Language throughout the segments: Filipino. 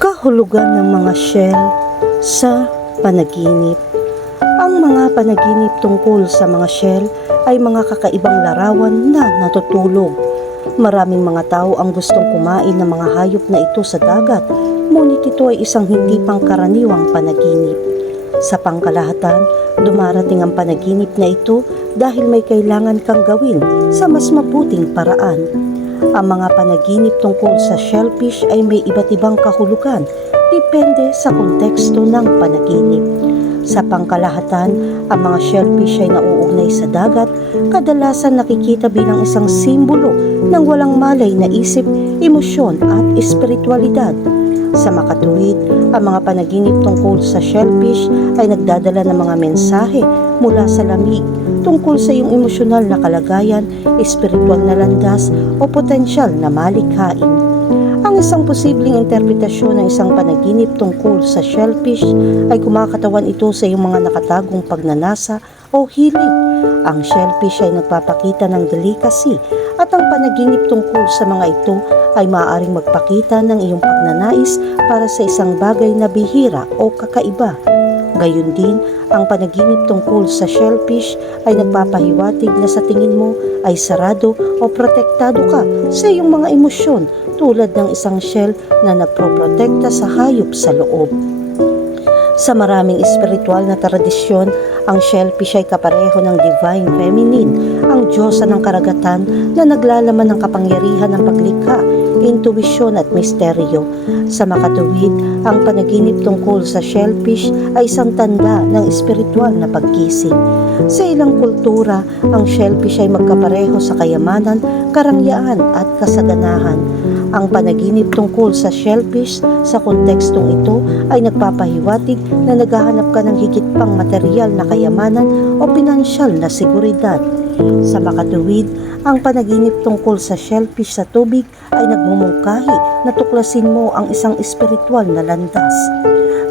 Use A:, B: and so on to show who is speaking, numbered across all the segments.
A: Kahulugan ng mga shell sa panaginip. Ang mga panaginip tungkol sa mga shell ay mga kakaibang larawan na natutulog. Maraming mga tao ang gustong kumain ng mga hayop na ito sa dagat, ngunit ito ay isang hindi pangkaraniwang panaginip. Sa pangkalahatan, dumarating ang panaginip na ito dahil may kailangan kang gawin sa mas mabuting paraan. Ang mga panaginip tungkol sa shellfish ay may iba't ibang kahulugan, depende sa konteksto ng panaginip. Sa pangkalahatan, ang mga shellfish ay nauugnay sa dagat, kadalasan nakikita bilang isang simbolo ng walang malay na isip, emosyon at espiritualidad. Sa makatuwid, ang mga panaginip tungkol sa shellfish ay nagdadala ng mga mensahe mula sa lamig tungkol sa iyong emosyonal na kalagayan, espiritual na landas o potensyal na malikhain. Ang isang posibleng interpretasyon ng isang panaginip tungkol sa shellfish ay kumakatawan ito sa iyong mga nakatagong pagnanasa o hilig. Ang shellfish ay nagpapakita ng delicacy at ang panaginip tungkol sa mga ito ay maaaring magpakita ng iyong pagnanais para sa isang bagay na bihira o kakaiba. Gayun din, ang panaginip tungkol sa shellfish ay nagpapahiwatig na sa tingin mo ay sarado o protektado ka sa iyong mga emosyon tulad ng isang shell na nagproprotekta sa hayop sa loob. Sa maraming espiritual na tradisyon, ang shellfish ay kapareho ng divine feminine, ang diyosa ng karagatan na naglalaman ng kapangyarihan ng paglikha, intuwisyon at misteryo. Sa makatuwid, ang panaginip tungkol sa shellfish ay isang tanda ng espiritual na pagkising. Sa ilang kultura, ang shellfish ay magkapareho sa kayamanan, karangyaan at kasaganahan. Ang panaginip tungkol sa shellfish sa kontekstong ito ay nagpapahiwatig na naghahanap ka ng higit pang material na kayamanan o pinansyal na seguridad. Sa makatuwid, ang panaginip tungkol sa shellfish sa tubig ay nagmumungkahi na tuklasin mo ang isang espiritual na landas.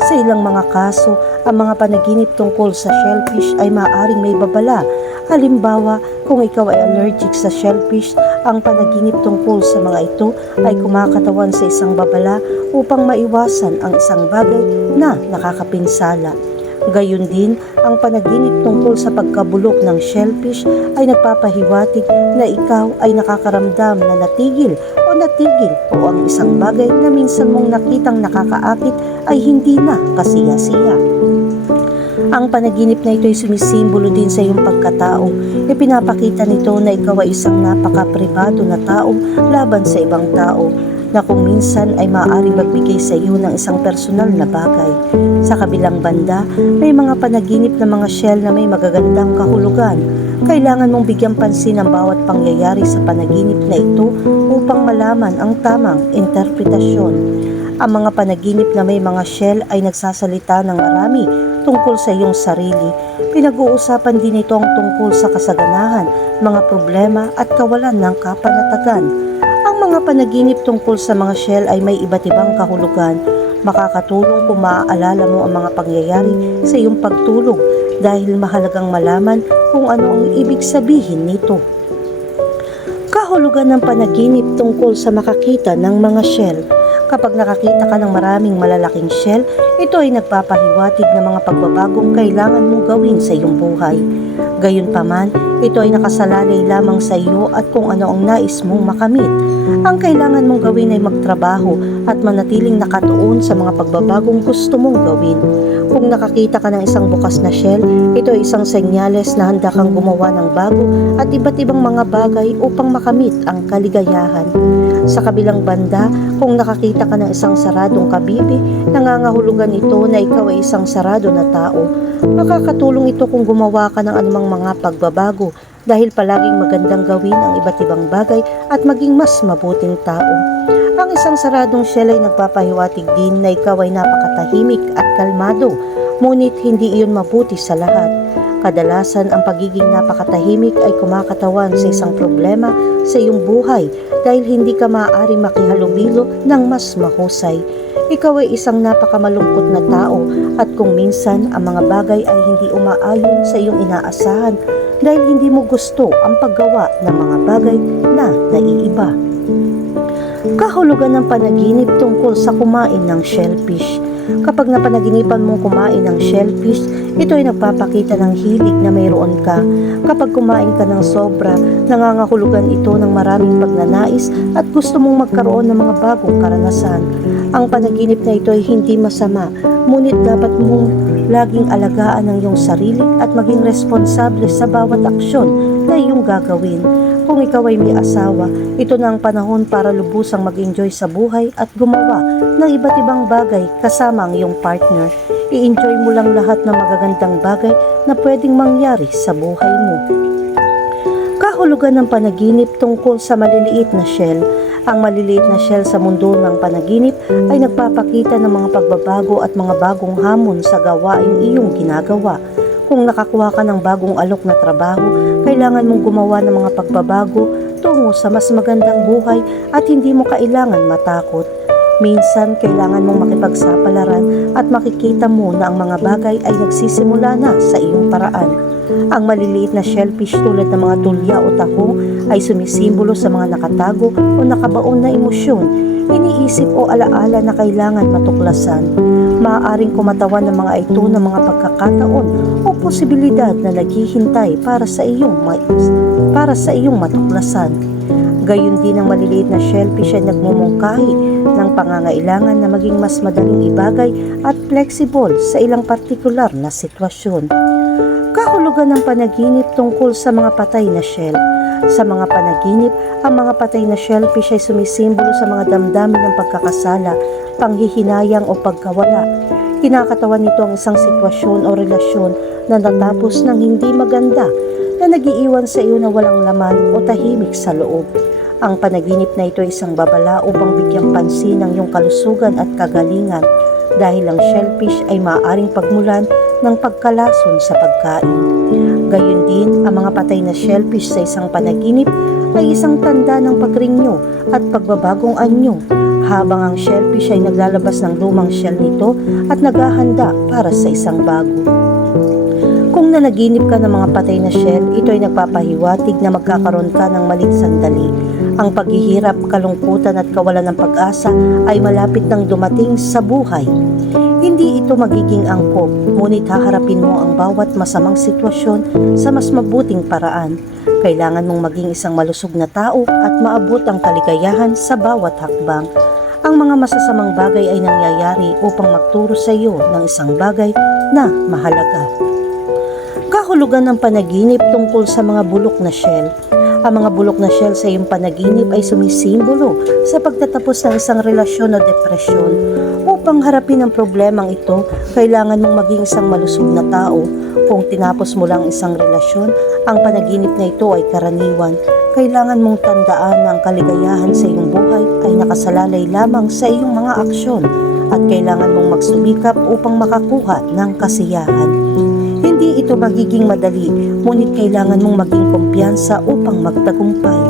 A: Sa ilang mga kaso, ang mga panaginip tungkol sa shellfish ay maaaring may babala. Halimbawa, kung ikaw ay allergic sa shellfish, ang panaginip tungkol sa mga ito ay kumakatawan sa isang babala upang maiwasan ang isang bagay na nakakapinsala. Gayun din, ang panaginip tungkol sa pagkabulok ng shellfish ay nagpapahiwatig na ikaw ay nakakaramdam na natigil o natigil o ang isang bagay na minsan mong nakitang nakakaakit ay hindi na kasiya-siya. Ang panaginip na ito ay sumisimbolo din sa iyong pagkatao. Ipinapakita nito na ikaw ay isang napaka-pribado na tao laban sa ibang tao na kung minsan ay maaaring magbigay sa iyo ng isang personal na bagay. Sa kabilang banda, may mga panaginip na mga shell na may magagandang kahulugan. Kailangan mong bigyan pansin ang bawat pangyayari sa panaginip na ito upang malaman ang tamang interpretasyon. Ang mga panaginip na may mga shell ay nagsasalita ng marami tungkol sa iyong sarili. Pinag-uusapan din ito ang tungkol sa kasaganahan, mga problema at kawalan ng kapanatagan. Ang mga panaginip tungkol sa mga shell ay may iba't ibang kahulugan. Makakatulong kung maaalala mo ang mga pangyayari sa iyong pagtulog dahil mahalagang malaman kung ano ang ibig sabihin nito. Kahulugan ng panaginip tungkol sa makakita ng mga shell. Kapag nakakita ka ng maraming malalaking shell, ito ay nagpapahiwatig ng mga pagbabagong kailangan mong gawin sa iyong buhay. Gayunpaman, ito ay nakasalalay lamang sa iyo at kung ano ang nais mong makamit. Ang kailangan mong gawin ay magtrabaho at manatiling nakatuon sa mga pagbabagong gusto mong gawin. Kung nakakita ka ng isang bukas na shell, ito ay isang senyales na handa kang gumawa ng bago at iba't ibang mga bagay upang makamit ang kaligayahan. Sa kabilang banda, kung nakakita ka ng isang saradong kabibi, nangangahulugan ito na ikaw ay isang sarado na tao. Makakatulong ito kung gumawa ka ng anumang mga pagbabago dahil palaging magandang gawin ang iba't ibang bagay at maging mas mabuting tao. Ang isang saradong shell ay nagpapahiwatig din na ikaw ay napakatahimik at kalmado, ngunit hindi iyon mabuti sa lahat. Kadalasan ang pagiging napakatahimik ay kumakatawan sa isang problema sa iyong buhay dahil hindi ka maaaring makihalubilo ng mas mahusay. Ikaw ay isang napakamalungkot na tao at kung minsan ang mga bagay ay hindi umaayon sa iyong inaasahan dahil hindi mo gusto ang paggawa ng mga bagay na naiiba. Kahulugan ng panaginip tungkol sa kumain ng shellfish. Kapag napanaginipan mong kumain ng shellfish, ito ay nagpapakita ng hilig na mayroon ka. Kapag kumain ka ng sobra, nangangahulugan ito ng maraming pagnanais at gusto mong magkaroon ng mga bagong karanasan. Ang panaginip na ito ay hindi masama, ngunit dapat mong laging alagaan ang iyong sarili at maging responsable sa bawat aksyon na iyong gagawin. Kung ikaw ay may asawa, ito na ang panahon para lubusang mag-enjoy sa buhay at gumawa ng iba't ibang bagay kasama ang iyong partner. I-enjoy mo lang lahat ng magagandang bagay na pwedeng mangyari sa buhay mo. Kahulugan ng panaginip tungkol sa maliliit na shell. Ang maliliit na shell sa mundo ng panaginip ay nagpapakita ng mga pagbabago at mga bagong hamon sa gawaing iyong ginagawa. Kung nakakuha ka ng bagong alok na trabaho, kailangan mong gumawa ng mga pagbabago tungo sa mas magandang buhay at hindi mo kailangan matakot. Minsan, kailangan mong makipagsapalaran at makikita mo na ang mga bagay ay nagsisimula na sa iyong paraan. Ang maliliit na shellfish tulad ng mga tulya o tahong ay sumisimbolo sa mga nakatago o nakabaon na emosyon, iniisip o alaala na kailangan matuklasan. Maaaring kumatawan ng mga ito ng mga pagkakataon o posibilidad na naghihintay para sa iyong para sa iyong matuklasan. Gayun din ang maliliit na shellfish ay nagmumungkahi ng pangangailangan na maging mas madaling ibagay at flexible sa ilang partikular na sitwasyon. Kahulugan ng panaginip tungkol sa mga patay na shell. Sa mga panaginip, ang mga patay na shellfish ay sumisimbolo sa mga damdamin ng pagkakasala, panghihinayang o pagkawala. Kinakatawan nito ang isang sitwasyon o relasyon na natapos ng hindi maganda na nagiiwan sa iyo na walang laman o tahimik sa loob. Ang panaginip na ito ay isang babala upang bigyang pansin ang iyong kalusugan at kagalingan dahil ang shellfish ay maaaring pagmulan ng pagkalason sa pagkain. Gayun din, ang mga patay na shellfish sa isang panaginip ay isang tanda ng pagrinyo at pagbabagong anyo habang ang shellfish ay naglalabas ng lumang shell nito at naghahanda para sa isang bago. Kung nanaginip ka ng mga patay na shell, ito ay nagpapahiwatig na magkakaroon ka ng maling sandali. Ang paghihirap, kalungkutan at kawalan ng pag-asa ay malapit nang dumating sa buhay. Ito magiging angkop, ngunit haharapin mo ang bawat masamang sitwasyon sa mas mabuting paraan. Kailangan mong maging isang malusog na tao at maabot ang kaligayahan sa bawat hakbang. Ang mga masasamang bagay ay nangyayari upang magturo sa iyo ng isang bagay na mahalaga. Kahulugan ng panaginip tungkol sa mga bulok na shell. Ang mga bulok na shell sa iyong panaginip ay sumisimbolo sa pagtatapos ng isang relasyon o depresyon. Upang harapin ang problemang ito, kailangan mong maging isang malusog na tao. Kung tinapos mo lang isang relasyon, ang panaginip na ito ay karaniwan. Kailangan mong tandaan na ang kaligayahan sa iyong buhay ay nakasalalay lamang sa iyong mga aksyon at kailangan mong magsumikap upang makakuha ng kasiyahan. Hindi ito magiging madali, ngunit kailangan mong maging kumpiyansa upang magtagumpay.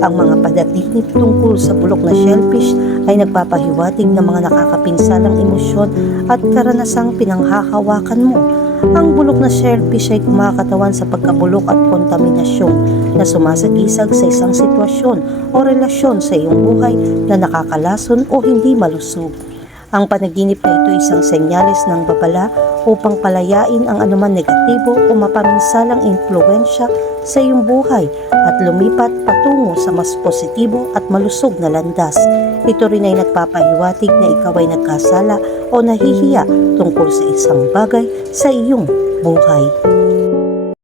A: Ang mga padatinip tungkol sa bulok na shellfish ay nagpapahiwatig ng mga nakakapinsalang emosyon at karanasang pinanghahawakan mo. Ang bulok na shellfish ay kumakatawan sa pagkabulok at kontaminasyon na sumasagisag sa isang sitwasyon o relasyon sa iyong buhay na nakakalason o hindi malusog. Ang panaginip na ito isang senyales ng babala upang palayain ang anuman negatibo o mapaminsalang impluensya sa iyong buhay at lumipat patungo sa mas positibo at malusog na landas. Ito rin ay nagpapahiwatig na ikaw ay nagkasala o nahihiya tungkol sa isang bagay sa iyong buhay.